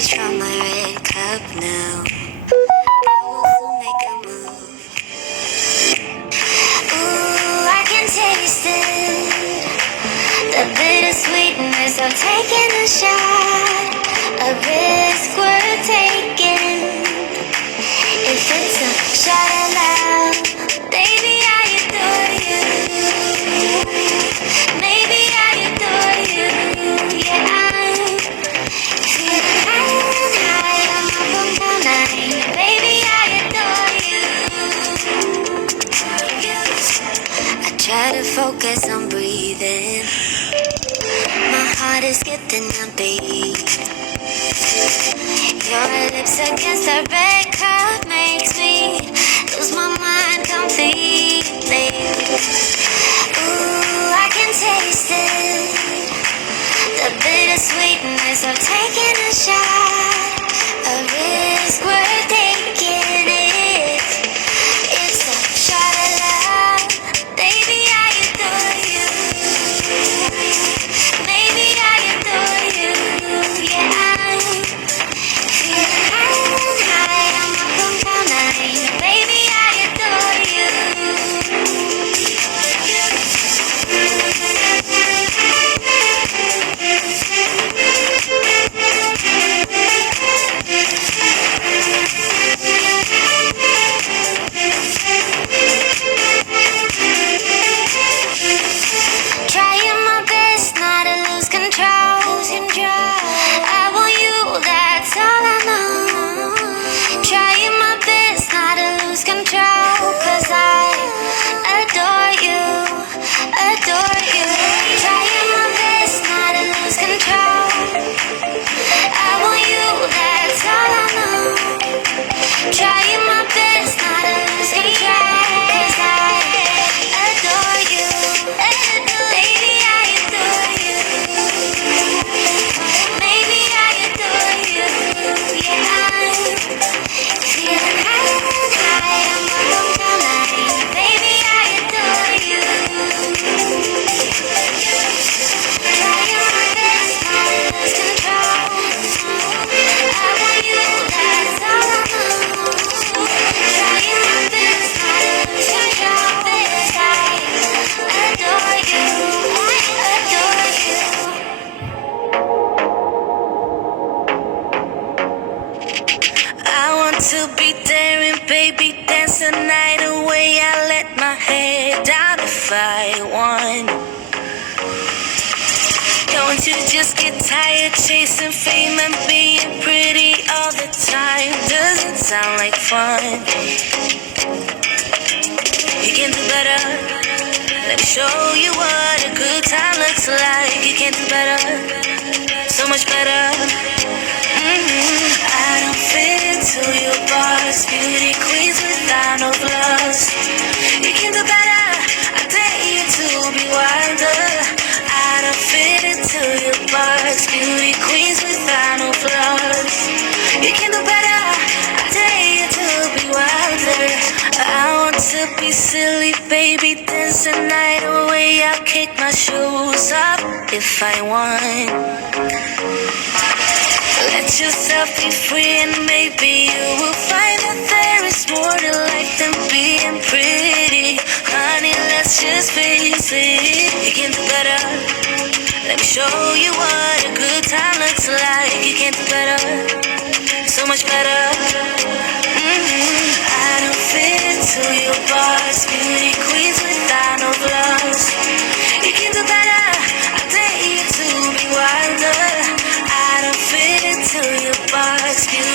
beverage from my red cup now. I will soon make a move. Ooh, I can taste it. The bittersweetness of taking a shot. A risk worth taking. If it's a shot of love, baby, I adore you. Maybe I adore you. Yeah, I'm feeling high, I'm up on cloud nine. Baby, I adore you. I try to focus on breathing. My heart is skipping a beat. Your lips against the red cup makes me lose my mind completely. Ooh, I can taste it. The bittersweetness of taking a shot. A risk worth taking it. It's a shot of love. Baby, I adore you. Maybe I adore you. Yeah, I'm feeling high, I'm up on cloud nine. Baby, I adore you. Trying my best not to lose control. I want you, that's all I know. Trying my best not to lose control. 'Cause I adore you, adore you. Trying my best not to lose control. I want you, that's all I know. Trying my best not to lose control. 'Cause I adore you. Baby, I adore you. Maybe I adore you. Yeah, I'm feeling high, I'm up on cloud nine. Baby, I adore you. Trying my best not to lose control. I want you, that's all I know. Trying my best not to lose control. 'Cause I adore you. I adore you. I want to be there and baby dance the night away. I let my head down if I want. Don't you just get tired chasing fame and being pretty all the time? Doesn't sound like fun. You can do better. Let me show you what a good time looks like. You can do better. So much better. I don't fit into your box. Beauty queens without no flaws. You can do better. I dare you to be wilder. I don't fit into your box. Beauty queens without no flaws. You can do better. I dare you to be wilder. I want to be silly, baby, dance the night away. I'll kick my shoes up if I want. Let yourself be free and maybe you will find that there is more to life than being pretty. Honey, let's just face it. You can do better. Let me show you what a good time looks like. You can do better. So much better. I don't fit into your box. Beauty queens without no flaws. You can do better. I dare you to be wilder. I don't fit into your box. Beauty